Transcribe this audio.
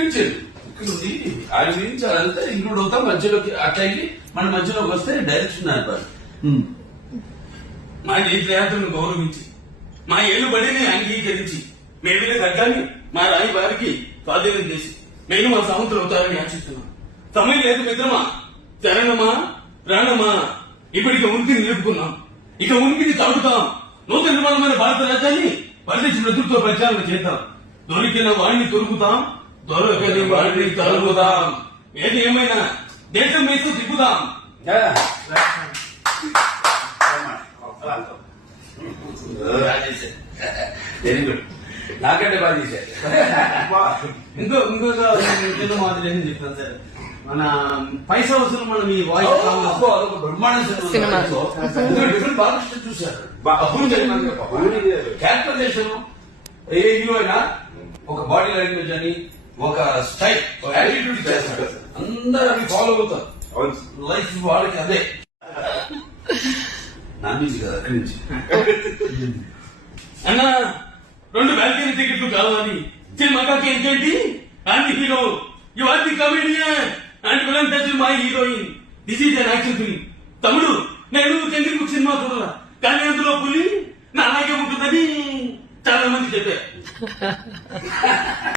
ఇక్కడ ఉంది ఆయన గురించి అదంతా ఇంక్లూడ్ అవుతాం మధ్యలోకి అట్లకి మన మధ్యలోకి వస్తే డైరెక్షన్ అయిపోయి మా నేత్రయాత్రను గౌరవించి మా ఏలుబడిని అంగీకరించి మేడిన ఖడ్గాన్ని మా రాయి వారికి స్వాధీనం చేసి మేము మా సముద్రం అవుతారని ఆశిస్తున్నాం. సమయం లేదు మిత్రమా, చరణమా ప్రాణమా, ఇప్పటికి ఉనికిని నిలుపుకున్నాం, ఇక ఉనికిని చాటుతాం. నూతన నిర్మాణమైన భారత రాజ్యాన్ని పరిదేశ నేతృత్వ ప్రచారణ చేద్దాం. దొరికిన వాడిని దొరుకుతాం, దొరకని వాడిని తరుగుదాం. ఏది ఏమైనా దేశం వేస్తూ తిప్పుదాం. వెరీ గుడ్, నాకంటే బాగా చేశారు. ఇంకొక మాదిరి ఏం చెప్తాను సార్, మన పైసా వసూలు మనం ఈ వాయిస్ బ్రహ్మాండ సినిమా డిఫరెంట్ బాగా చూశారు. క్యారెక్టరైజేషన్ ఏ హీరో అయినా ఒక బాడీ లాంగ్వేజ్ అని ఒక స్టైల్ యాటిట్యూడ్ చేస్తారు, అందరూ అవి ఫాలో అవుతారు. లైఫ్ వాళ్ళకి అదే నాన్ ఈజీ కదా. అక్కడి నుంచి అన్న 2 బ్యాల్కనీ టికెట్లు కావాలి. సినిమాకి ఏంటంటి and hero you are the comedian and villain touch my heroine. This is an action film. తమ్ముడు నేను చంద్రబాబు సినిమా చూడాల, కానీ అందులో పులి నా అలాగే ఉంటుందని చాలా మంది చెప్పారు.